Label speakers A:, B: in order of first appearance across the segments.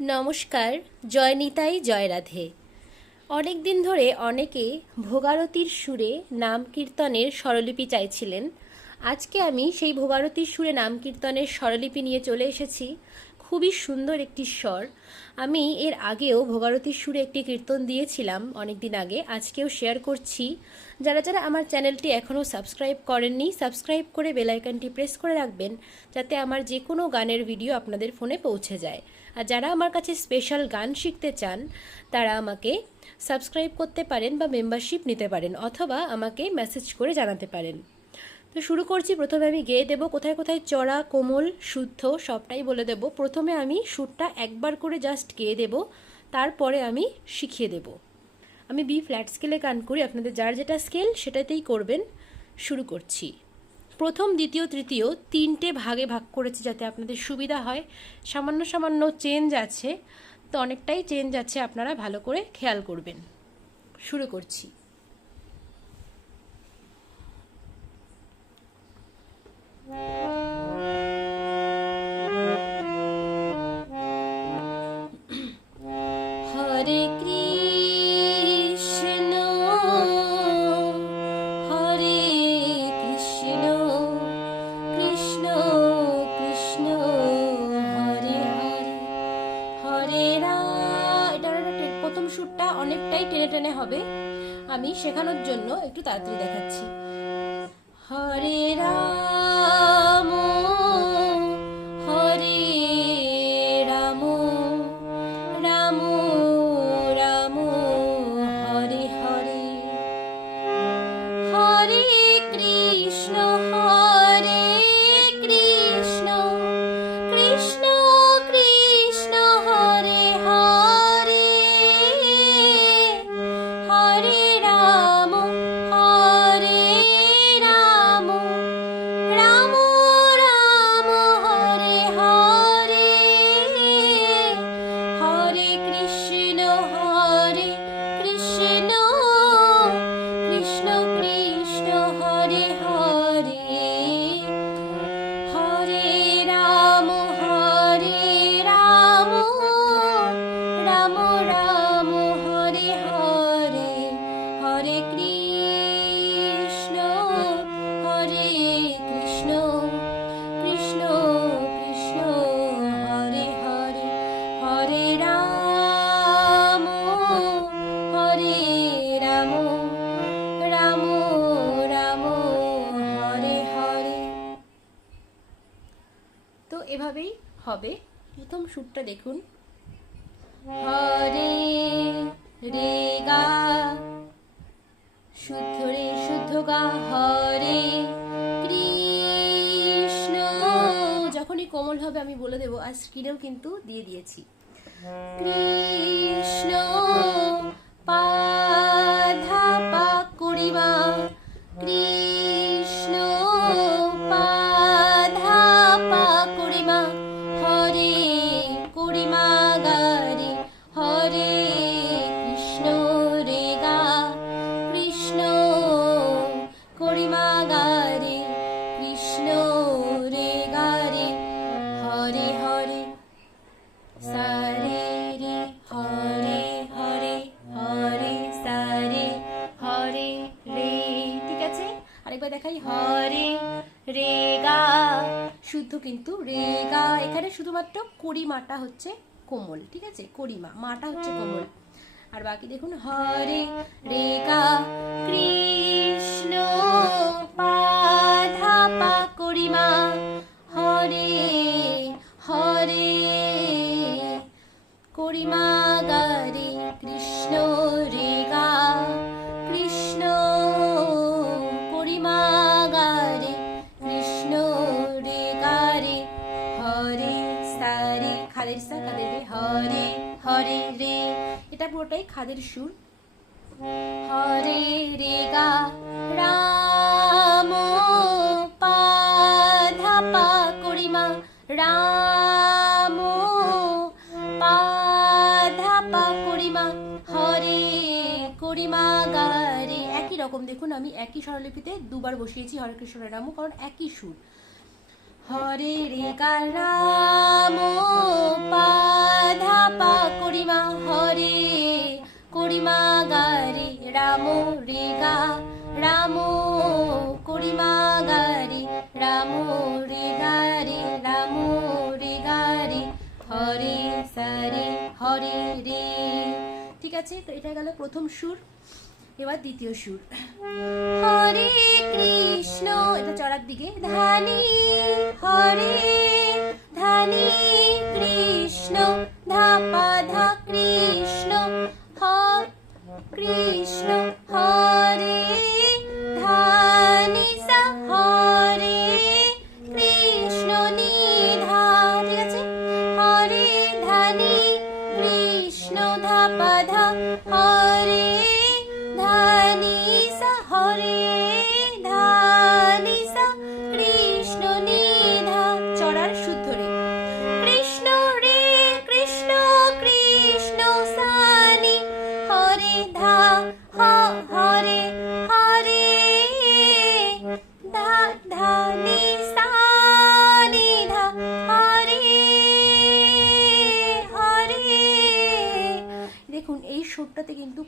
A: নমস্কার, জয় জয়রাধে জয় রাধে। অনেক দিন ধরে অনেকে ভোগারতির সুরে নাম কীর্তনের স্বরলিপি চাইছিলেন। আজকে আমি সেই ভোগারতির সুরে নাম কীর্তনের স্বরলিপি নিয়ে চলে এসেছি। খুবই সুন্দর একটি স্বর। আমি এর আগেও ভোগারতির সুরে একটি কীর্তন দিয়েছিলাম অনেক দিন আগে। আজকেও শেয়ার করছি। যারা যারা আমার চ্যানেলটি এখনও সাবস্ক্রাইব করেননি সাবস্ক্রাইব করে বেলাইকানটি প্রেস করে রাখবেন, যাতে আমার যে কোনো গানের ভিডিও আপনাদের ফোনে পৌঁছে যায়। আর যারা আমার কাছে স্পেশাল গান শিখতে চান, তারা আমাকে সাবস্ক্রাইব করতে পারেন বা মেম্বারশিপ নিতে পারেন, অথবা আমাকে মেসেজ করে জানাতে পারেন। তো শুরু করছি। প্রথমে আমি গেয়ে দেবো কোথায় কোথায় চড়া, কোমল, শুদ্ধ সবটাই বলে দেব। প্রথমে আমি সুরটা একবার করে জাস্ট গেয়ে দেব, তারপরে আমি শিখিয়ে দেব। আমি বি ফ্ল্যাট স্কেলে গান করি, আপনাদের যার যেটা স্কেল সেটাতেই করবেন। শুরু করছি। প্রথম, দ্বিতীয়, তৃতীয় তিনটে ভাগে ভাগ করেছি যাতে আপনাদের সুবিধা হয়। সামান্য সামান্য চেঞ্জ আছে, তো অনেকটাই চেঞ্জ আছে, আপনারা ভালো করে খেয়াল করবেন। শুরু করছি। হরে কৃষ্ণ হরে কৃষ্ণ কৃষ্ণ কৃষ্ণ হরে হরে প্রথম অনেকটাই টেনে টেনে হবে। আমি শেখানোর জন্য একটু তাড়াতাড়ি দেখাচ্ছি। দেখুন। হরে রে গা। শুদ্ধ রে শুদ্ধ গা হরে কৃষ্ণ। যখনই কোমল হবে আমি বলে দেবো আর স্ক্রিনেও কিন্তু দিয়ে দিয়েছি। কৃষ্ণ পাধা শুধুমাত্র করিমাটা হচ্ছে কোমল ঠিক আছে? করিমা মাটা হচ্ছে কোমল। আর বাকি দেখুন হরে রেগা কৃষ্ণ পাধা পা করিমা পুরোটাই খাদের সুর। হরে রে গা রাম পাধা পা করিমা রাম পাধা পা করিমা হরে করিমা গারে একই রকম দেখুন আমি একই স্বরলিপিতে দুবার বসিয়েছি হরে কৃষ্ণ রাম কারণ একই সুর। হরে রে রামু রেগা, রামু করিমা গারি রামু রেগারি রামু রেগারি, হরে সারে, হরে রে। ঠিক আছে, তো এটা গেল প্রথম সুর, এবার দ্বিতীয় সুর। হরে কৃষ্ণ, এটা চড়ার দিকে। ধানি হরে ধানি কৃষ্ণ, ধাপা ধা কৃষ্ণ Krishna.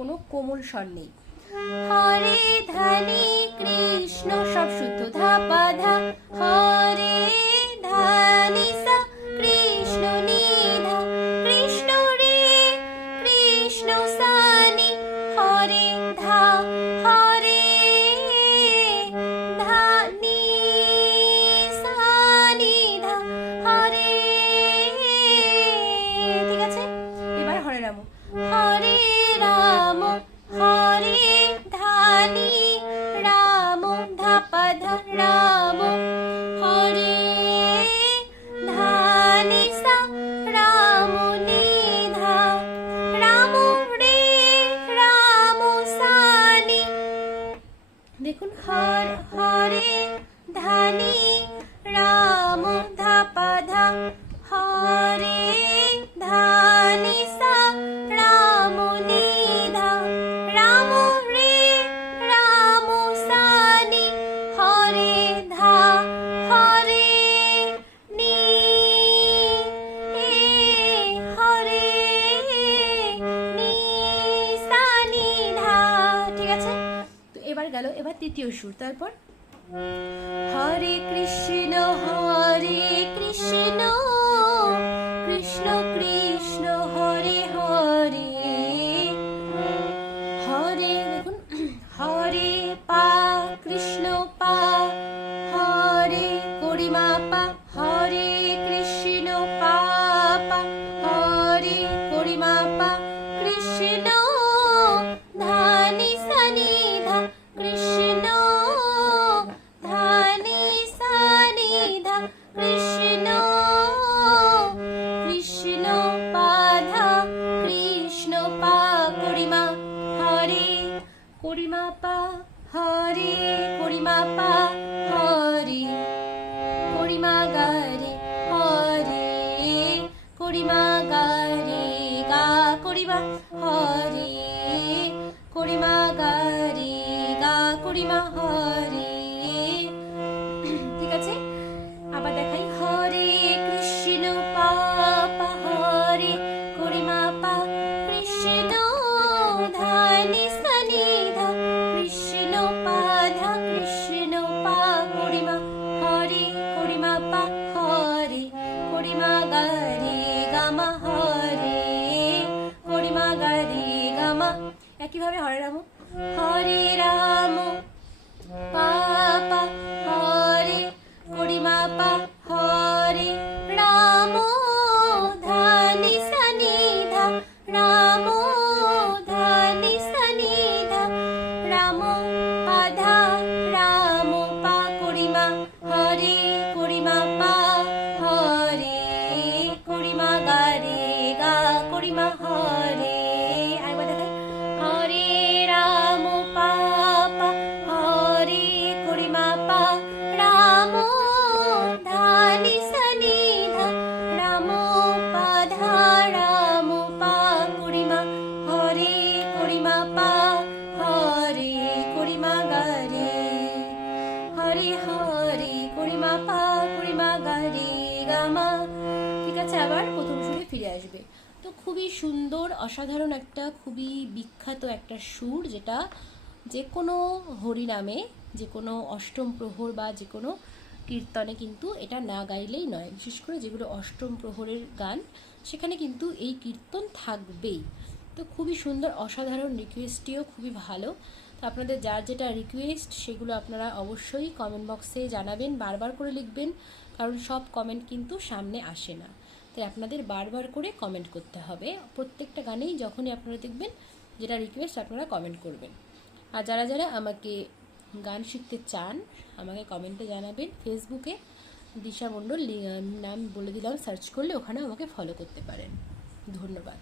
A: কোনো কোমল স্বর নেই। হরে ধানি কৃষ্ণ সব শুদ্ধ ধা বাধা हर हरे धनी সুর তারপর? হরে কৃষ্ণ হরে কৃষ্ণ কৃষ্ণ কৃষ্ণ হরে হরে বিখ্যাত একটা সুর যেটা যে কোনো হরিনামে যে কোনো অষ্টম প্রহর বা যে কোনো কীর্তনে কিন্তু এটা না গাইলেই নয়। বিশেষ করে যেগুলো অষ্টম প্রহরের গান, সেখানে কিন্তু এই কীর্তন থাকবেই। তো খুবই সুন্দর, অসাধারণ রিকোয়েস্টটিও খুবই ভালো। তো আপনাদের যার যেটা রিকোয়েস্ট সেগুলো আপনারা অবশ্যই কমেন্ট বক্সে জানাবেন, বারবার করে লিখবেন, কারণ সব কমেন্ট কিন্তু সামনে আসে না। তাই আপনাদের বারবার করে কমেন্ট করতে হবে। প্রত্যেকটা গানেই যখনই আপনারা দেখবেন যেটা রিকোয়েস্ট আপনারা কমেন্ট করবেন। আর যারা যারা আমাকে গান শিখতে চান, আমাকে কমেন্টে জানাবেন। ফেসবুকে দিশা মণ্ডল নাম বলে দিলাম সার্চ করলে ওখানে আমাকে ফলো করতে পারেন। ধন্যবাদ।